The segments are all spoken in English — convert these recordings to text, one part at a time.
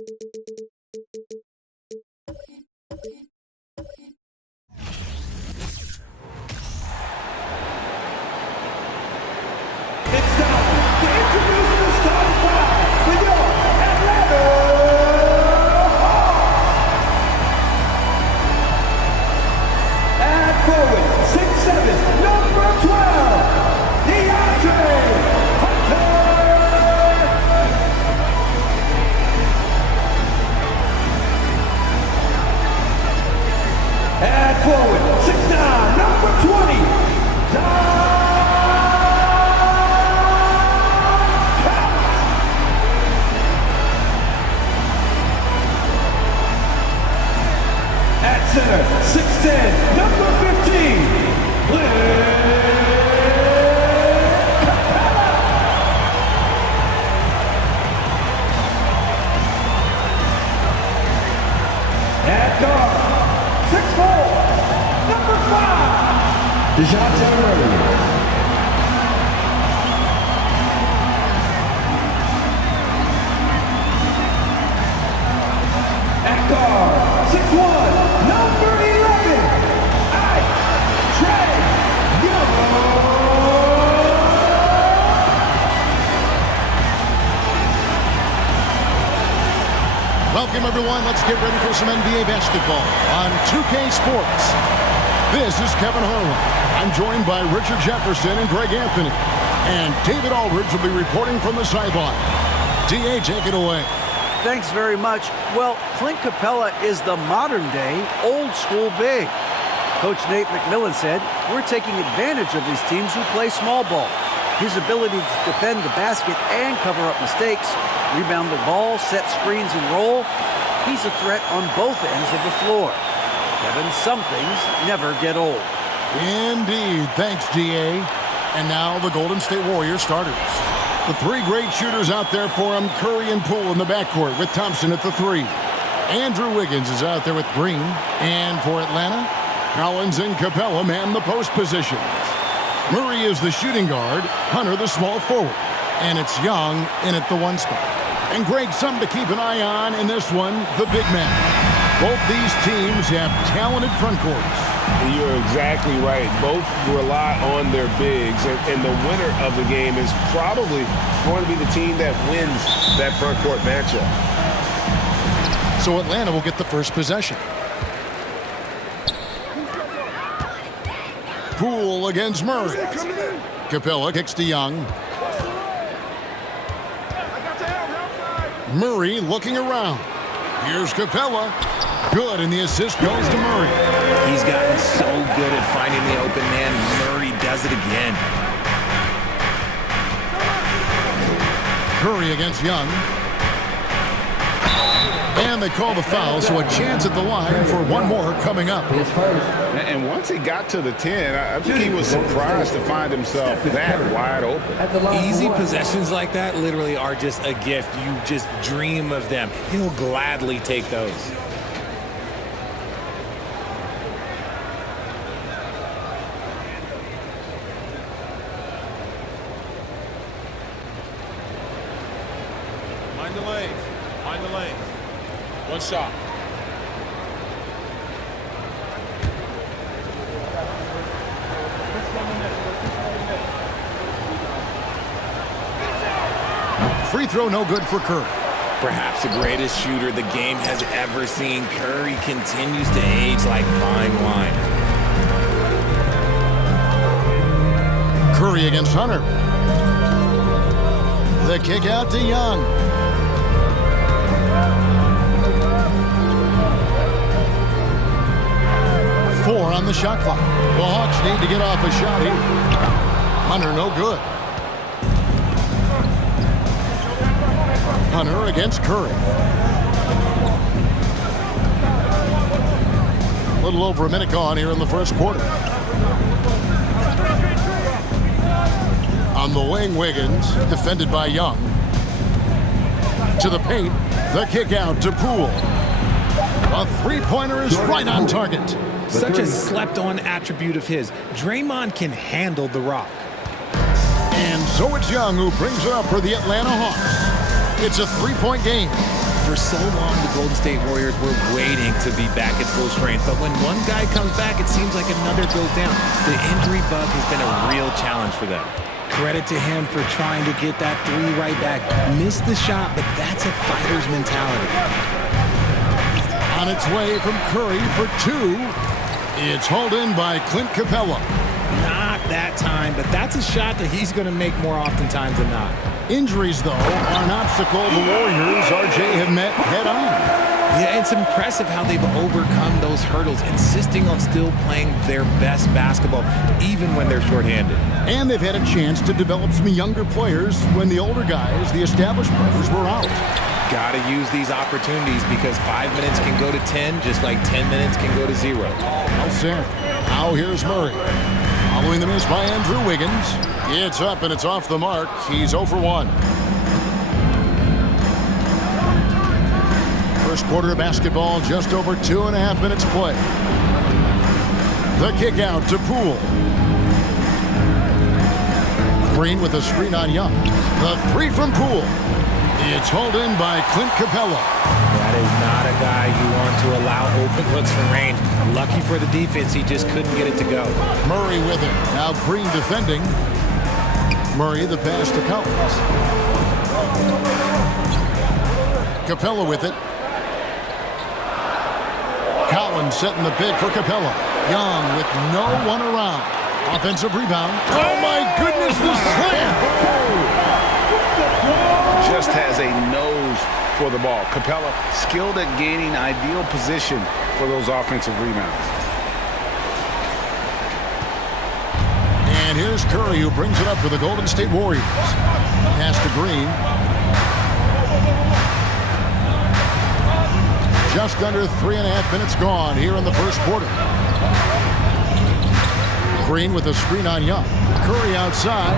It's time to introduce the starting five for your Atlanta Hawks. At forward, 6'7", number 12, DeAndre Hunter. At forward, 6'9", number 20, Don. At center, 6'10", number 15, Clint Capella. At guard, 6'4", number 5, DeJounte Murray. At guard, 6'1", number 11, Trae Young. Welcome, everyone. Let's get ready for some NBA basketball on 2K Sports. This is Kevin Harlan. I'm joined by Richard Jefferson and Greg Anthony. And David Aldridge will be reporting from the sideline. DA, take it away. Thanks very much. Well, Clint Capella is the modern-day, old-school big. Coach Nate McMillan said, "We're taking advantage of these teams who play small ball. His ability to defend the basket and cover up mistakes, rebound the ball, set screens, and roll, he's a threat on both ends of the floor. Kevin, some things never get old." Indeed. Thanks, DA. And now the Golden State Warriors starters. The three great shooters out there for him, Curry and Poole in the backcourt with Thompson at the 3. Andrew Wiggins is out there with Green. And for Atlanta, Collins and Capella man the post positions. Murray is the shooting guard, Hunter the small forward. And it's Young in at the 1 spot. And Greg, something to keep an eye on in this one, the big man. Both these teams have talented front courts. You're exactly right. Both rely on their bigs, and the winner of the game is probably going to be the team that wins that front court matchup. So Atlanta will get the first possession. Poole against Murray. Capella kicks to Young. Murray looking around. Here's Capella. Good, and the assist goes to Murray. He's gotten so good at finding the open man. Murray does it again. Curry against Young. And they call the foul, so a chance at the line for one more coming up. And once he got to the 10, I think he was surprised to find himself that wide open. Easy possessions like that literally are just a gift. You just dream of them. He'll gladly take those. Mind the lane. Mind the lane. One shot. Free throw no good for Curry. Perhaps the greatest shooter the game has ever seen. Curry continues to age like fine wine. Curry against Hunter. The kick out to Young. Four on the shot clock. The Hawks need to get off a shot here. Hunter no good. Hunter against Curry. A little over a minute gone here in the first quarter. On the wing, Wiggins, defended by Young. To the paint, the kick out to Poole. A three-pointer is right on target. Such a slept-on attribute of his. Draymond can handle the rock. And so it's Young who brings it up for the Atlanta Hawks. It's a three-point game. For so long, the Golden State Warriors were waiting to be back at full strength. But when one guy comes back, it seems like another goes down. The injury bug has been a real challenge for them. Credit to him for trying to get that three right back. Missed the shot, but that's a fighter's mentality. On its way from Curry for two. It's hauled in by Clint Capella. Not that time, but that's a shot that he's going to make more oftentimes than not. Injuries, though, are an obstacle the Warriors, RJ, have met head-on. Yeah, it's impressive how they've overcome those hurdles, insisting on still playing their best basketball, even when they're shorthanded. And they've had a chance to develop some younger players when the older guys, the established players, were out. Got to use these opportunities because 5 minutes can go to 10, just like 10 minutes can go to 0. Well said. Now here's Murray. Following the miss by Andrew Wiggins. It's up and it's off the mark. He's 0 for 1. First quarter of basketball, just over 2.5 minutes play. The kick out to Poole. Green with a screen on Young. The three from Poole. It's hauled in by Clint Capella. That is not a guy you want to allow open looks from range. Lucky for the defense, he just couldn't get it to go. Murray with it. Now Green defending. Murray the pass to Collins. Capella with it. Collins setting the pick for Capella. Young with no one around. Offensive rebound. Oh my goodness, the slam! Just has a nose for the ball. Capella skilled at gaining ideal position for those offensive rebounds. And here's Curry who brings it up for the Golden State Warriors. Pass to Green. Just under 3.5 minutes gone here in the first quarter. Green with a screen on Young. Curry outside.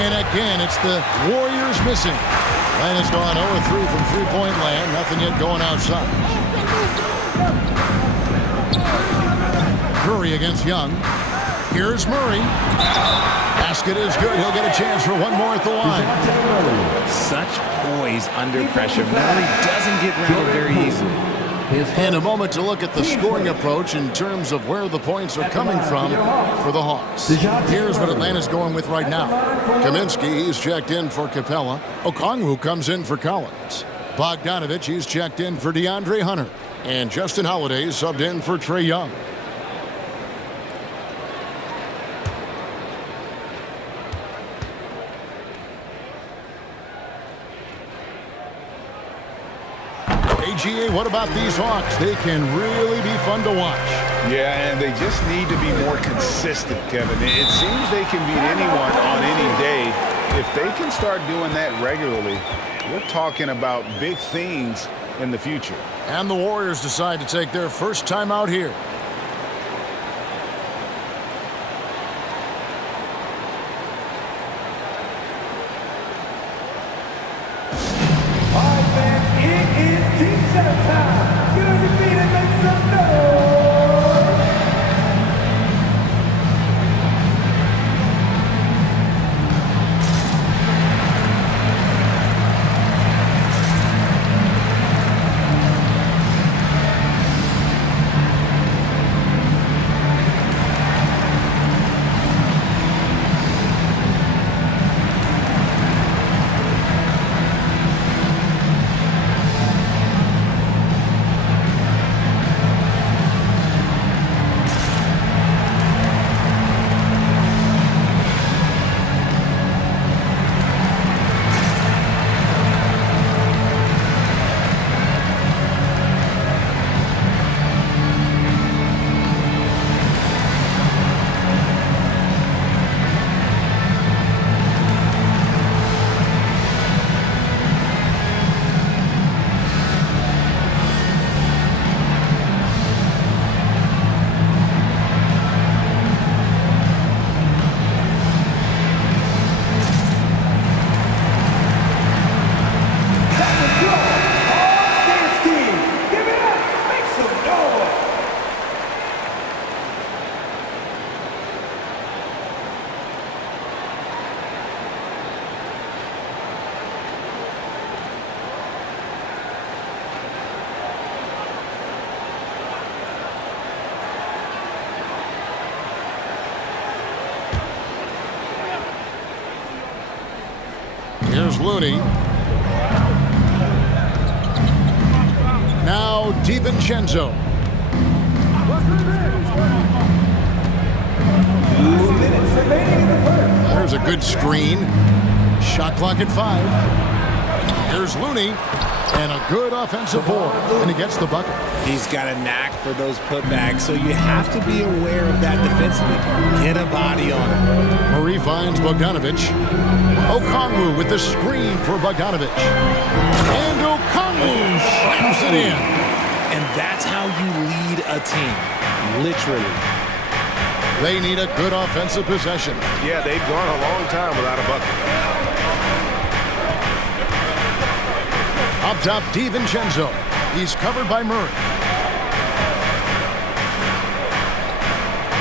And again, it's the Warriors missing. Land has gone 0-3 from three-point land. Nothing yet going outside. Curry against Young. Here's Murray. Basket is good. He'll get a chance for one more at the line. Such poise under pressure. Murray doesn't get rattled very easily. And a moment to look at the scoring approach in terms of where the points are coming from for the Hawks. Here's what Atlanta's going with right now. Kaminsky, he's checked in for Capella. Okongwu comes in for Collins. Bogdanovich, he's checked in for DeAndre Hunter. And Justin Holiday subbed in for Trae Young. AGA, what about these Hawks? They can really be fun to watch. Yeah, and they just need to be more consistent, Kevin. It seems they can beat anyone on any day. If they can start doing that regularly, we're talking about big things in the future. And the Warriors decide to take their first time out here. All fans, it is team center time. Get on your feet and make some noise. Here's Looney. Now DiVincenzo. 2 minutes remaining in the first. There's a good screen. Shot clock at 5. Here's Looney. And a good offensive board. And he gets the bucket. He's got a knack for those putbacks, so you have to be aware of that defensively. Get a body on him. Murray finds Bogdanovic. Okongwu with the screen for Bogdanovic. And Okongwu slams it in. And that's how you lead a team, literally. They need a good offensive possession. Yeah, they've gone a long time without a bucket. Up top, DiVincenzo. He's covered by Murray.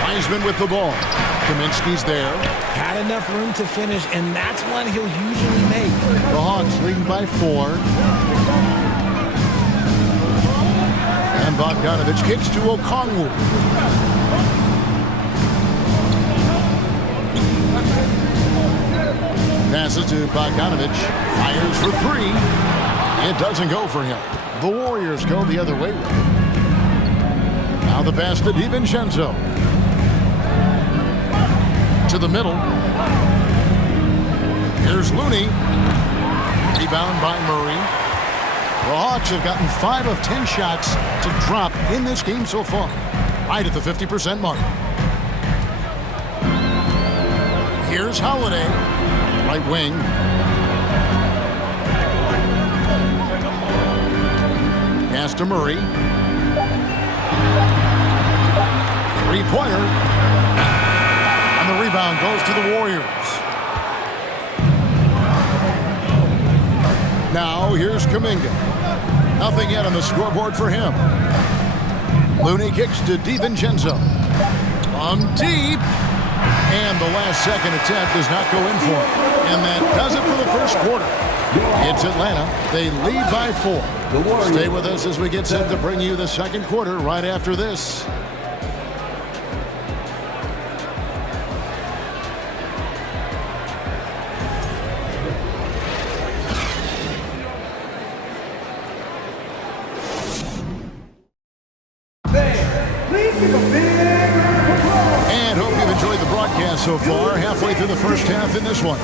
Wiseman with the ball. Kaminsky's there. Had enough room to finish, and that's one he'll usually make. The Hawks leading by 4. And Bogdanovic kicks to Okongwu. Passes to Bogdanovic. Fires for 3. It doesn't go for him. The Warriors go the other way with it. Now the pass to DiVincenzo. To the middle. Here's Looney. Rebound by Murray. The Hawks have gotten 5 of 10 shots to drop in this game so far. Right at the 50% mark. Here's Holiday. Right wing. Pass to Murray. Three-pointer. And the rebound goes to the Warriors. Now here's Kuminga. Nothing yet on the scoreboard for him. Looney kicks to DiVincenzo. From deep. And the last second attempt does not go in for him. And that does it for the first quarter. It's Atlanta. They lead by 4. Stay with us as we get set to bring you the second quarter right after this. Please give a big round of applause. And hope you've enjoyed the broadcast so far. Halfway through the first half in this one.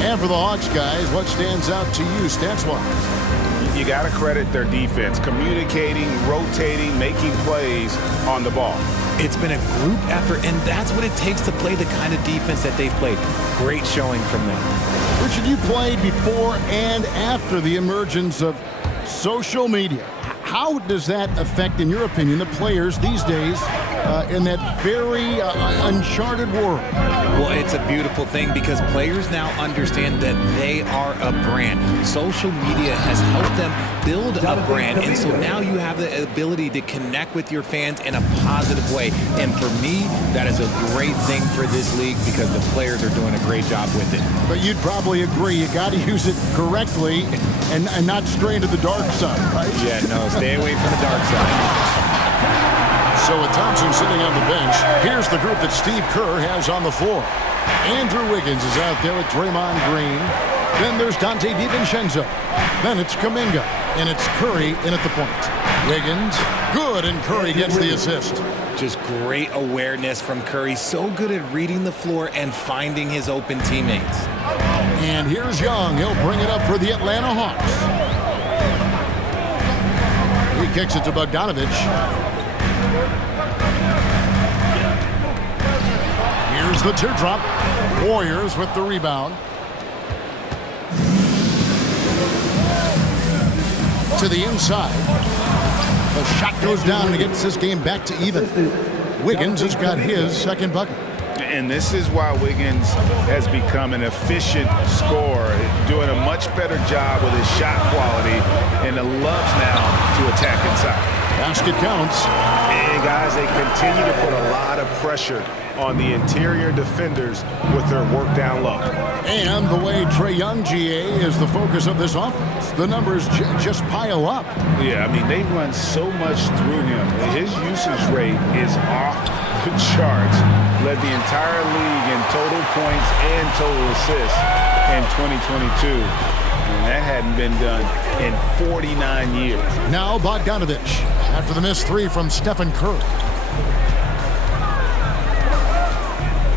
And for the Hawks, guys, what stands out to you stats-wise? You got to credit their defense, communicating, rotating, making plays on the ball. It's been a group effort, and that's what it takes to play the kind of defense that they've played. Great showing from them. Richard, you played before and after the emergence of social media. How does that affect, in your opinion, the players these days in that very uncharted world? Well, it's a beautiful thing because players now understand that they are a brand. Social media has helped them build a brand, and so now you have the ability to connect with your fans in a positive way. And for me, that is a great thing for this league because the players are doing a great job with it. But you'd probably agree you got to use it correctly and not stray into the dark side, right? Yeah, no, stay away from the dark side. So with Thompson sitting on the bench, here's the group that Steve Kerr has on the floor. Andrew Wiggins is out there with Draymond Green. Then there's Dante DiVincenzo. Then it's Kuminga. And it's Curry in at the point. Wiggins, good, and Curry gets the assist. Just great awareness from Curry. So good at reading the floor and finding his open teammates. And here's Young. He'll bring it up for the Atlanta Hawks. He kicks it to Bogdanovic. Here's the teardrop. Warriors with the rebound. To the inside. The shot goes down and it gets this game back to even. Wiggins has got his second bucket. And this is why Wiggins has become an efficient scorer, doing a much better job with his shot quality, and loves now to attack inside. Basket counts. And guys, they continue to put a lot of pressure on the interior defenders with their work down low. And the way Trae Young, GA, is the focus of this offense. The numbers just pile up. Yeah, I mean, they run so much through him. His usage rate is off the charts. Led the entire league in total points and total assists. in 2022. And that hadn't been done in 49 years. Now Bogdanovich after the missed three from Stephen Curry.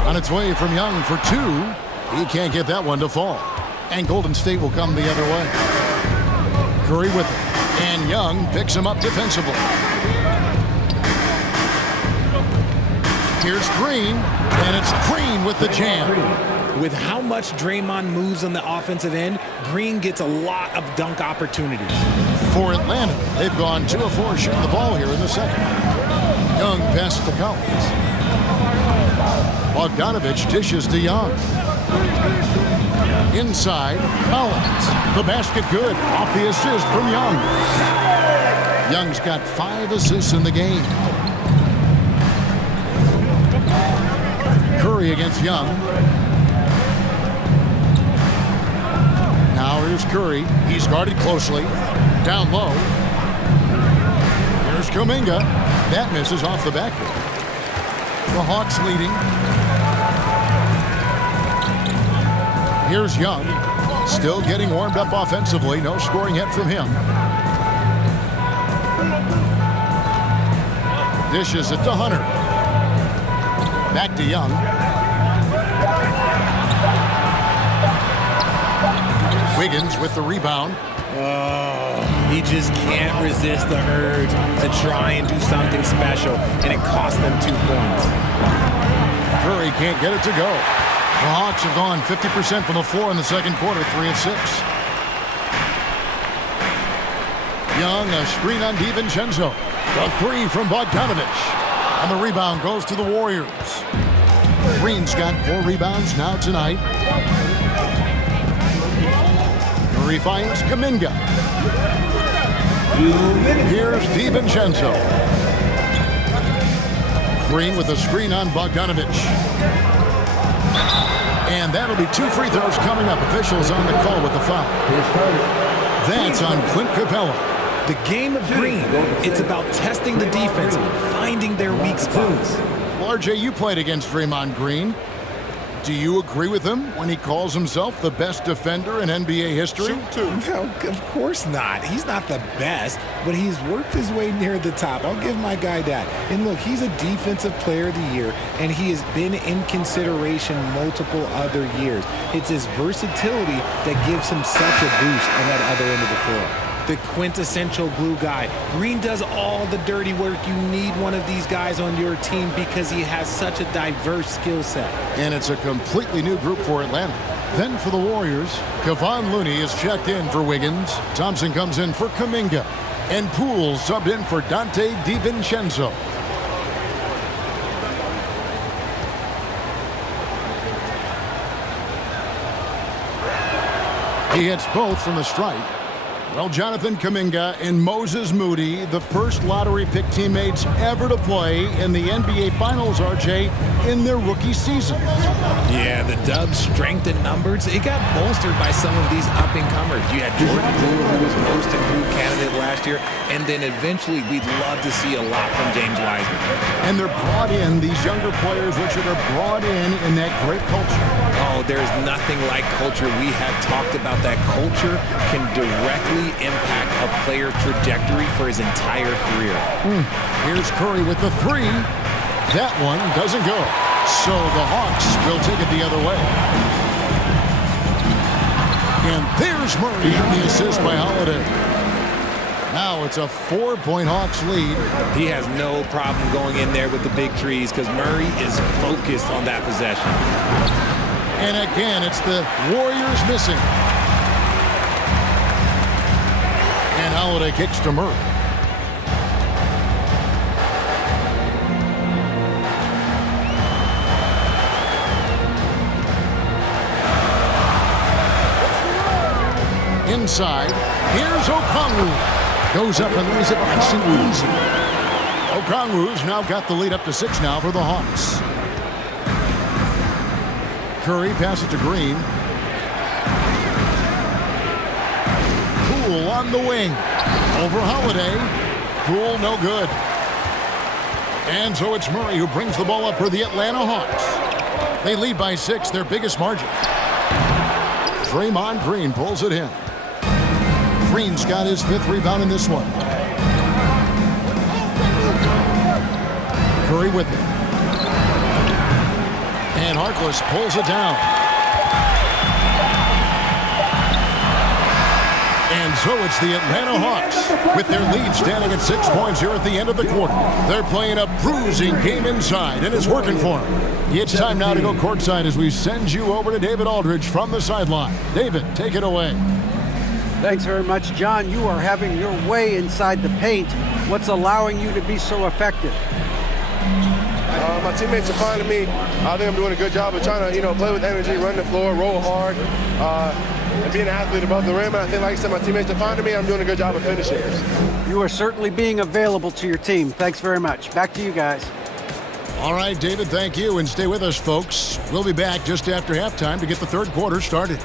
On its way from Young for two. He can't get that one to fall. And Golden State will come the other way. Curry with it. And Young picks him up defensively. Here's Green. And it's Green with the jam. With how much Draymond moves on the offensive end, Green gets a lot of dunk opportunities. For Atlanta, they've gone 2 of 4 shooting the ball here in the second. Young passes to Collins. Bogdanovich dishes to Young. Inside, Collins. The basket good. Off the assist from Young. Young's got 5 assists in the game. Curry against Young. Now here's Curry. He's guarded closely. Down low. Here's Kuminga. That misses off the backboard. The Hawks leading. Here's Young. Still getting warmed up offensively. No scoring yet from him. Dishes it to Hunter. Back to Young. Wiggins with the rebound. He just can't resist the urge to try and do something special, and it cost them 2 points. Curry can't get it to go. The Hawks have gone 50% from the floor in the second quarter, 3 of 6. Young, a screen on DiVincenzo. The 3 from Bogdanovich. And the rebound goes to the Warriors. Green's got 4 rebounds now tonight. Curry finds Kuminga. Here's DiVincenzo. Green with a screen on Bogdanovich. And that'll be 2 free throws coming up. Officials on the call with the foul. That's on Clint Capella. The game of Green, it's about testing the defense, finding their weak spots. Well, RJ, you played against Draymond Green. Do you agree with him when he calls himself the best defender in NBA history? No, of course not. He's not the best, but he's worked his way near the top. I'll give my guy that. And look, he's a defensive player of the year, and he has been in consideration multiple other years. It's his versatility that gives him such a boost on that other end of the floor. The quintessential glue guy. Green does all the dirty work. You need one of these guys on your team because he has such a diverse skill set. And it's a completely new group for Atlanta. Then for the Warriors, Kevon Looney is checked in for Wiggins. Thompson comes in for Kuminga. And Poole subbed in for Dante DiVincenzo. He hits both from the stripe. Well, Jonathan Kuminga and Moses Moody, the first lottery pick teammates ever to play in the NBA Finals, RJ, in their rookie season. Yeah, the Dubs' strength in numbers, it got bolstered by some of these up-and-comers. You had Jordan Poole, who was most improved candidate last year, and then eventually we'd love to see a lot from James Wiseman. And they're brought in, these younger players, Richard, are brought in that great culture. Oh, there's nothing like culture. We have talked about that. Culture can directly impact a player's trajectory for his entire career. Here's Curry with the 3. That one doesn't go. So the Hawks will take it the other way. And there's Murray on the assist by Holiday. Now it's a 4-point Hawks lead. He has no problem going in there with the big trees because Murray is focused on that possession. And again, it's the Warriors missing. And Holiday kicks to Murray. Inside, here's Okongwu. Goes up and lays it nice and easy. Okongwu's now got the lead up to 6 now for the Hawks. Curry passes to Green. Poole on the wing. Over Holiday. Poole no good. And so it's Murray who brings the ball up for the Atlanta Hawks. They lead by 6, their biggest margin. Draymond Green pulls it in. Green's got his 5th rebound in this one. Curry with it. And Harkless pulls it down. And so it's the Atlanta Hawks with their lead standing at 6 points here at the end of the quarter. They're playing a bruising game inside, and it's working for them. It's time now to go courtside as we send you over to David Aldridge from the sideline. David, take it away. Thanks very much, John. You are having your way inside the paint. What's allowing you to be so effective? My teammates are finding me. I think I'm doing a good job of trying to, play with energy, run the floor, roll hard, and be an athlete above the rim. And I think, like I said, my teammates are finding me. I'm doing a good job of finishing. You are certainly being available to your team. Thanks very much. Back to you guys. All right, David, thank you. And stay with us, folks. We'll be back just after halftime to get the third quarter started.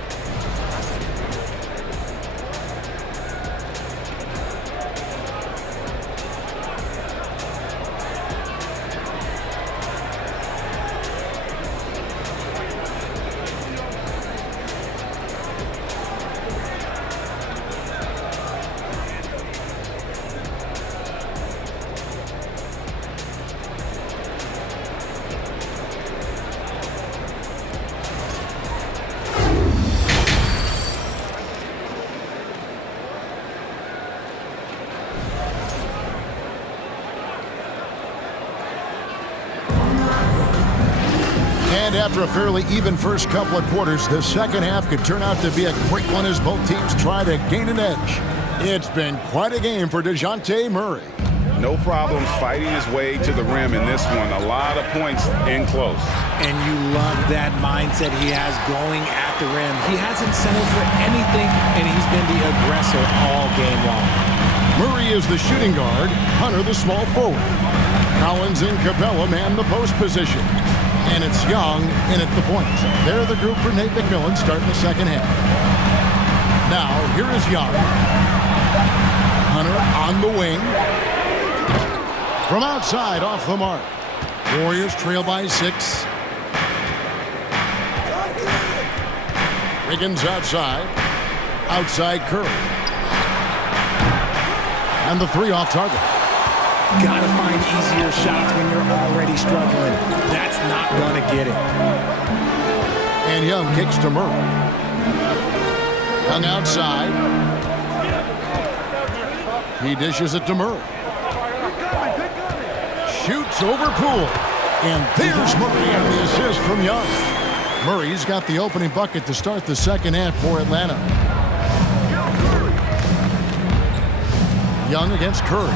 And after a fairly even first couple of quarters, the second half could turn out to be a great one as both teams try to gain an edge. It's been quite a game for DeJounte Murray. No problems fighting his way to the rim in this one. A lot of points in close. And you love that mindset he has going at the rim. He hasn't settled for anything, and he's been the aggressor all game long. Murray is the shooting guard, Hunter the small forward. Collins and Capella man the post position. And it's Young in at the point. They're the group for Nate McMillan starting the second half. Now, here is Young. Hunter on the wing. From outside, off the mark. Warriors trail by 6. Wiggins outside. Outside Curry. And the 3 off target. Gotta find easier shots when you're already struggling. That's not gonna get it. And Young kicks to Murray. Young outside. He dishes it to Murray. Shoots over Poole. And there's Murray on the assist from Young. Murray's got the opening bucket to start the second half for Atlanta. Young against Curry.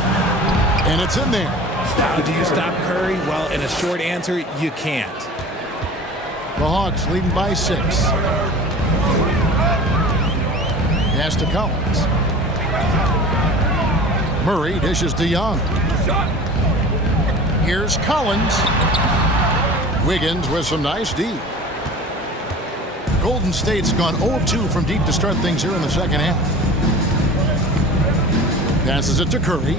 And it's in there. How do you stop Curry? Well, in a short answer, you can't. The Hawks leading by 6. Pass to Collins. Murray dishes to Young. Here's Collins. Wiggins with some nice D. Golden State's gone 0 of 2 from deep to start things here in the second half. Passes it to Curry.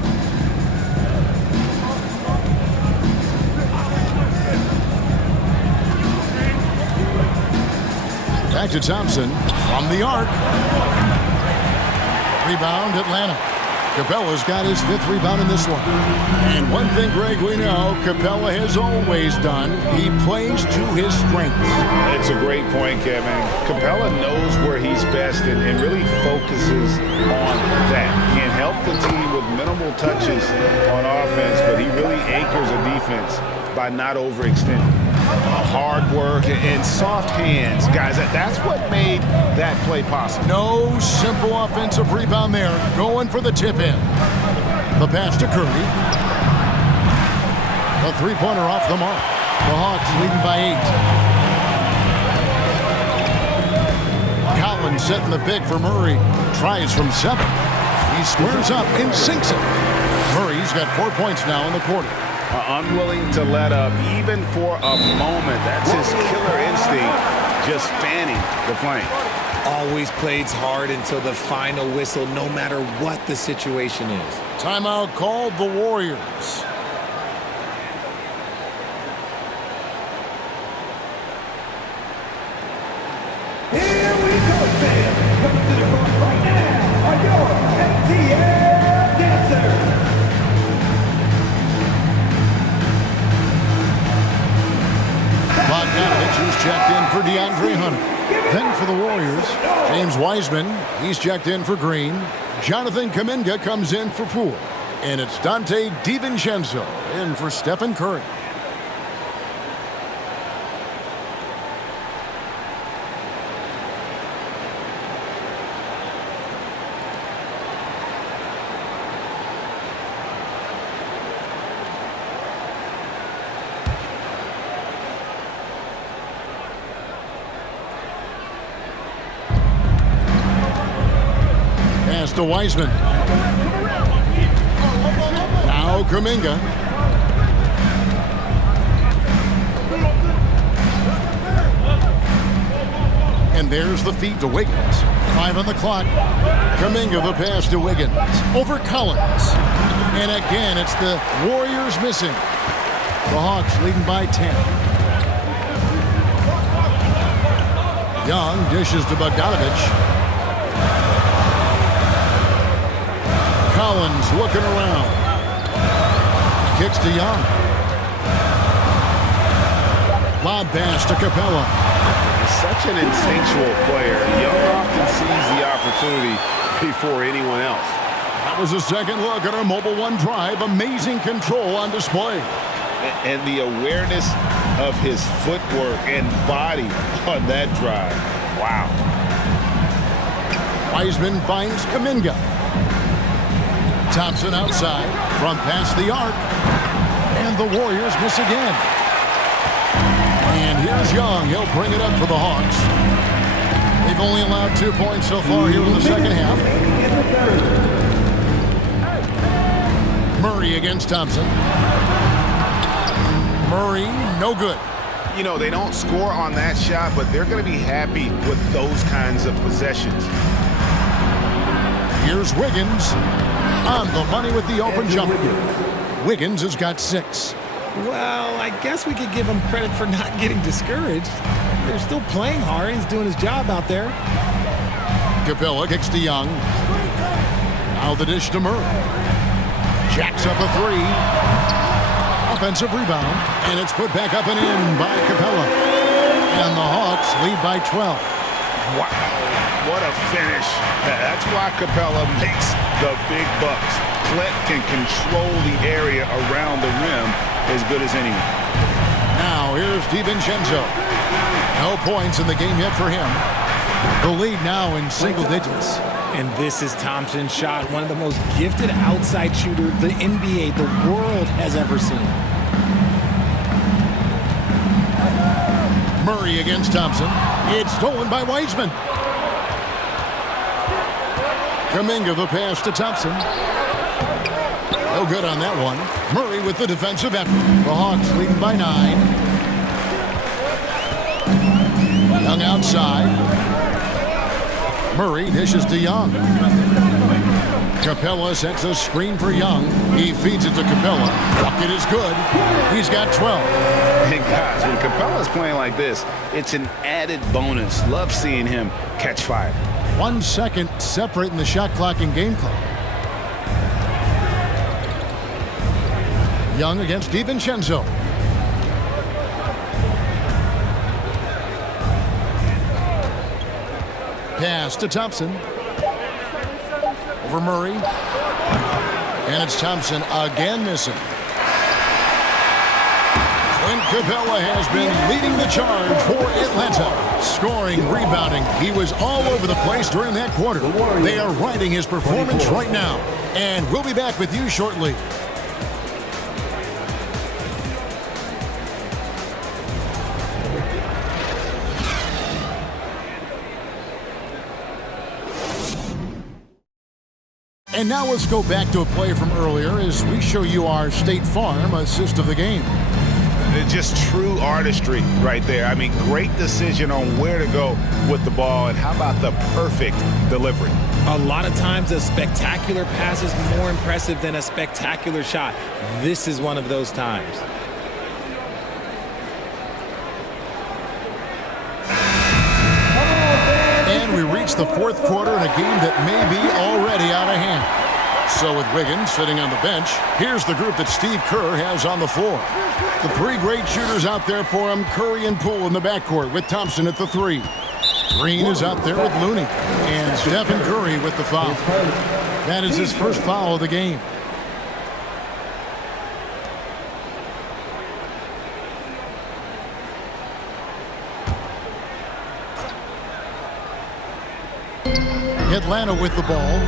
Back to Thompson from the arc. Rebound Atlanta. Capella's got his 5th rebound in this one. And one thing, Greg, we know Capella has always done, he plays to his strengths. It's a great point, Kevin. Capella knows where he's best and really focuses on that. Can help the team with minimal touches on offense, but he really anchors a defense by not overextending. Hard work and soft hands. Guys, that's what made that play possible. No simple offensive rebound there. Going for the tip in. The pass to Curry. The three-pointer off the mark. The Hawks leading by 8. Collins setting the pick for Murray. Tries from 7. He squares up and sinks it. Murray's got 4 points now in the quarter. Unwilling to let up even for a moment. That's his killer instinct, just fanning the flame. Always plays hard until the final whistle, no matter what the situation is. Timeout called the Warriors. Here we go. DeAndre Hunter. Then for the Warriors, James Wiseman, he's checked in for Green. Jonathan Kuminga comes in for Poole. And it's Dante DiVincenzo in for Stephen Curry. Pass to Wiseman. Now Kuminga. And there's the feed to Wiggins. 5 on the clock. Kuminga the pass to Wiggins. Over Collins. And again, it's the Warriors missing. The Hawks leading by 10. Young dishes to Bogdanovich. Collins looking around. Kicks to Young. Lob pass to Capella. Such an instinctual player. Young often sees the opportunity before anyone else. That was a second look at our Mobile One drive. Amazing control on display. And the awareness of his footwork and body on that drive. Wow. Wiseman finds Kuminga. Thompson outside from past the arc. And the Warriors miss again. And here's Young. He'll bring it up for the Hawks. They've only allowed 2 points so far here in the second half. Murray against Thompson. Murray, no good. You know, they don't score on that shot, but they're going to be happy with those kinds of possessions. Here's Wiggins on the money with the open jumper. Wiggins has got 6. Well, I guess we could give him credit for not getting discouraged. They're still playing hard. He's doing his job out there. Capella kicks to Young. Now the dish to Murray. Jacks up a 3. Offensive rebound. And it's put back up and in by Capella. And the Hawks lead by 12. Wow, what a finish. That's why Capella makes the big bucks. Clint can control the area around the rim as good as anyone. Now here's DiVincenzo. No points in the game yet for him. The lead now in single digits. And this is Thompson's shot, one of the most gifted outside shooters the NBA, the world has ever seen. Murray against Thompson. It's stolen by Wiseman. Kuminga the pass to Thompson. No good on that one. Murray with the defensive effort. The Hawks leading by 9. Young outside. Murray dishes to Young. Capella sets a screen for Young. He feeds it to Capella. Bucket is good. He's got 12. And guys, when Capella's playing like this, it's an added bonus. Love seeing him catch fire. 1 second separating the shot clock and game clock. Young against DiVincenzo. Pass to Thompson. Over Murray. And it's Thompson again missing. Clint Capella has been leading the charge for Atlanta. Scoring, rebounding. He was all over the place during that quarter. They are riding his performance right now. And we'll be back with you shortly. And now let's go back to a play from earlier as we show you our State Farm assist of the game. Just true artistry right there. I mean, great decision on where to go with the ball, and how about the perfect delivery? A lot of times a spectacular pass is more impressive than a spectacular shot. This is one of those times. And we reach the fourth quarter in a game that may be already out of hand. So with Wiggins sitting on the bench, here's the group that Steve Kerr has on the floor. The three great shooters out there for him, Curry and Poole in the backcourt with Thompson at the 3. Green is out there with Looney. And Stephen Curry with the foul. That is his first foul of the game. Atlanta with the ball.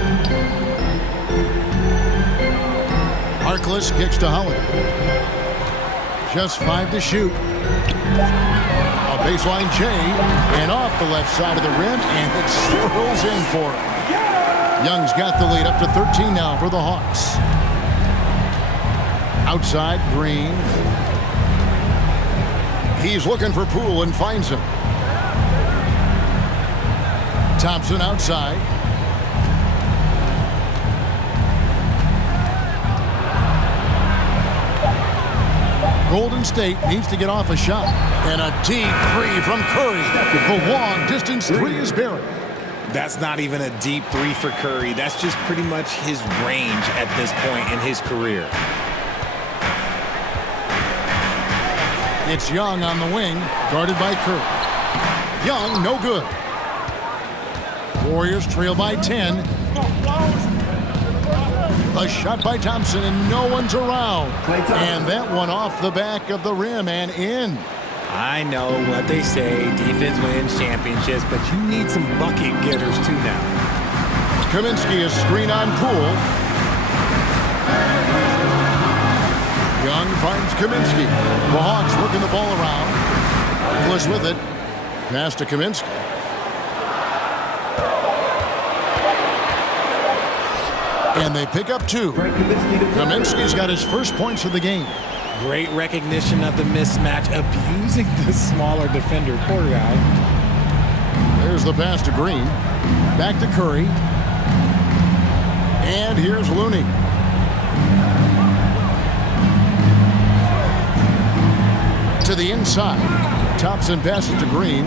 Harkless kicks to Holiday. Just 5 to shoot. A baseline J, and off the left side of the rim, and it swirls in for him. Young's got the lead up to 13 now for the Hawks. Outside, Green. He's looking for Poole and finds him. Thompson outside. Golden State needs to get off a shot. And a deep three from Curry. The long distance three is buried. That's not even a deep three for Curry. That's just pretty much his range at this point in his career. It's Young on the wing, guarded by Curry. Young, no good. Warriors trail by 10. A shot by Thompson, and no one's around. And that one off the back of the rim and in. I know what they say, defense wins championships, but you need some bucket getters too now. Kaminsky is screen on Poole. Young finds Kaminsky. The Hawks working the ball around. Harkless with it. Pass to Kaminsky. And they pick up 2. Kaminsky's got his first points of the game. Great recognition of the mismatch, abusing the smaller defender. Poor guy. There's the pass to Green. Back to Curry. And here's Looney. To the inside. Thompson passes to Green.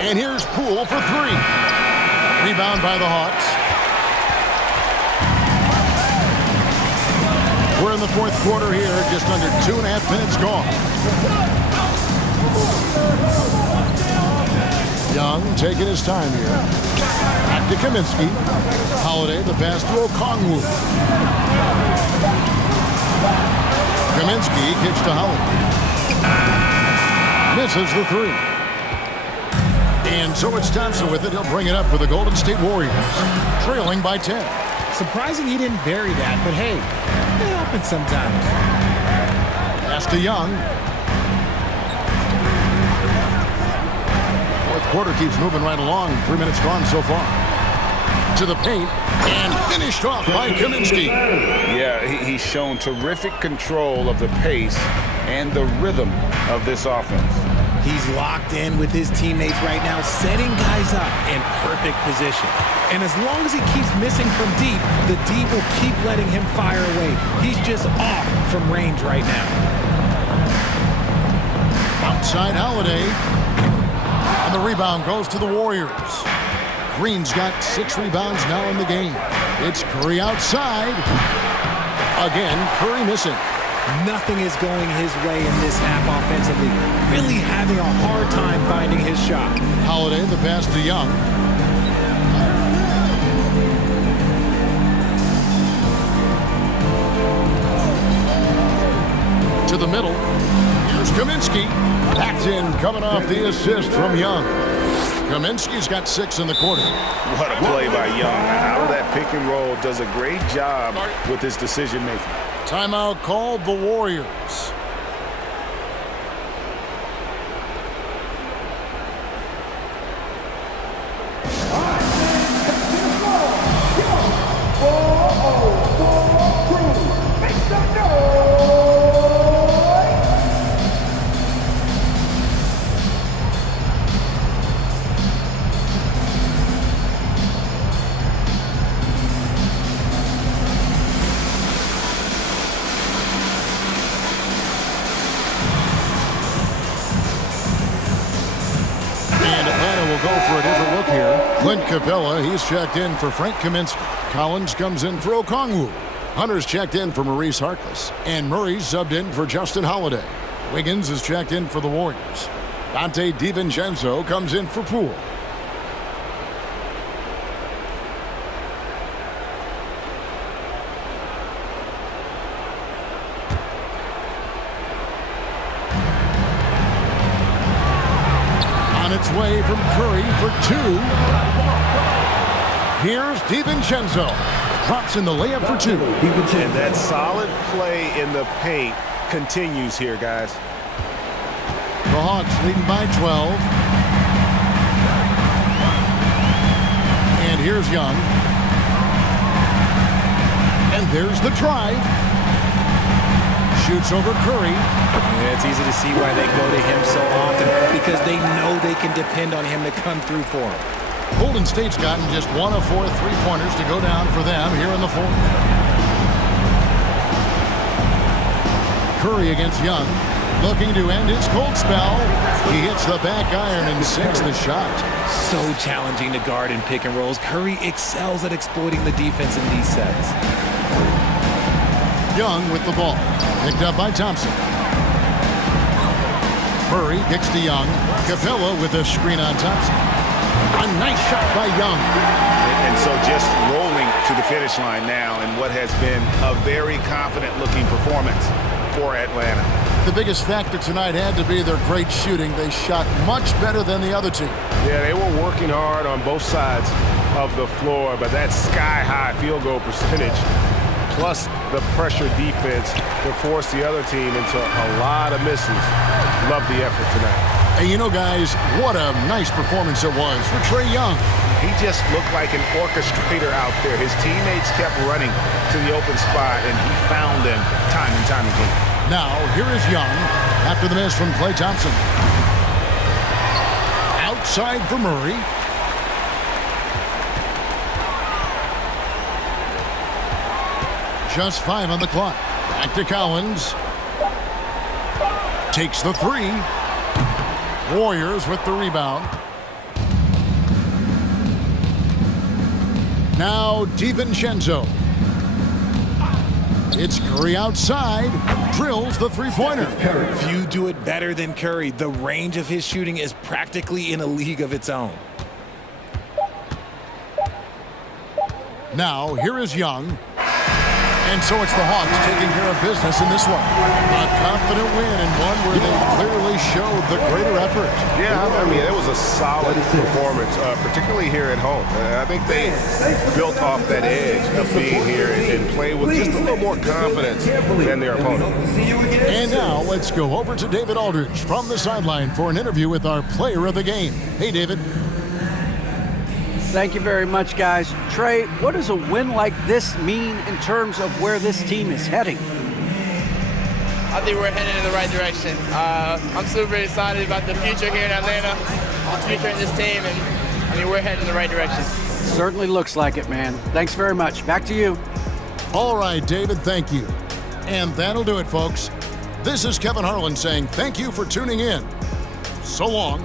And here's Poole for 3. Rebound by the Hawks. We're in the fourth quarter here, just under 2.5 minutes gone. Young taking his time here. Back to Kaminsky. Holiday, the pass to Okongwu. Kaminsky kicks to Holiday. Misses the 3. And so it's Thompson with it. He'll bring it up for the Golden State Warriors, trailing by 10. Surprising he didn't bury that, but hey, it happens sometimes. Pass to Young. Fourth quarter keeps moving right along. 3 minutes gone so far. To the paint, and finished off by Kaminsky. Yeah, he's shown terrific control of the pace and the rhythm of this offense. He's locked in with his teammates right now, setting guys up in perfect position. And as long as he keeps missing from deep, the D will keep letting him fire away. He's just off from range right now. Outside Holiday. And the rebound goes to the Warriors. Green's got 6 rebounds now in the game. It's Curry outside. Again, Curry missing. Nothing is going his way in this half offensively. Really having a hard time finding his shot. Holiday, the pass to Young. To the middle. Here's Kaminsky. Backed in, coming off the assist from Young. Kaminsky's got 6 in the quarter. What a play by Young. Out of that pick and roll, does a great job with his decision making. Timeout called the Warriors. Clint Capella, he's checked in for Frank Kaminsky. Collins comes in for Okongwu. Hunter's checked in for Maurice Harkless. And Murray's subbed in for Justin Holiday. Wiggins is checked in for the Warriors. Dante DiVincenzo comes in for Poole. On its way from Curry for 2. Here's DiVincenzo. Drops in the layup for 2. And that solid play in the paint continues here, guys. The Hawks leading by 12. And here's Young. And there's the drive. Shoots over Curry. Yeah, it's easy to see why they go to him so often, because they know they can depend on him to come through for them. Golden State's gotten just 1 of 4 3-pointers to go down for them here in the 4th. Curry against Young, looking to end his cold spell. He hits the back iron and sinks the shot. So challenging to guard in pick and rolls. Curry excels at exploiting the defense in these sets. Young with the ball, picked up by Thompson. Murray kicks to Young. Capella with a screen on Thompson. A nice shot by Young. And so just rolling to the finish line now in what has been a very confident-looking performance for Atlanta. The biggest factor tonight had to be their great shooting. They shot much better than the other team. Yeah, they were working hard on both sides of the floor, but that sky-high field goal percentage plus the pressure defense to force the other team into a lot of misses. Love the effort tonight. And you know, guys, what a nice performance it was for Trae Young. He just looked like an orchestrator out there. His teammates kept running to the open spot, and he found them time and time again. Now, here is Young after the miss from Klay Thompson. Outside for Murray. Just 5 on the clock. Back to Collins. Takes the 3. Warriors with the rebound. Now DiVincenzo. It's Curry outside. Drills the three-pointer. Few do it better than Curry. The range of his shooting is practically in a league of its own. Now, here is Young. And so it's the Hawks taking care of business in this one. A confident win and one where they clearly showed the greater effort. Yeah, I mean, it was a solid performance, particularly here at home. I think they built off that edge of being here and played with just a little more confidence than their opponent. And now let's go over to David Aldridge from the sideline for an interview with our player of the game. Hey, David. Thank you very much, guys. Trae, what does a win like this mean in terms of where this team is heading? I think we're heading in the right direction. I'm super excited about the future here in Atlanta, the future in this team, and I mean, we're heading in the right direction. Certainly looks like it, man. Thanks very much. Back to you. All right, David, thank you. And that'll do it, folks. This is Kevin Harlan saying thank you for tuning in. So long.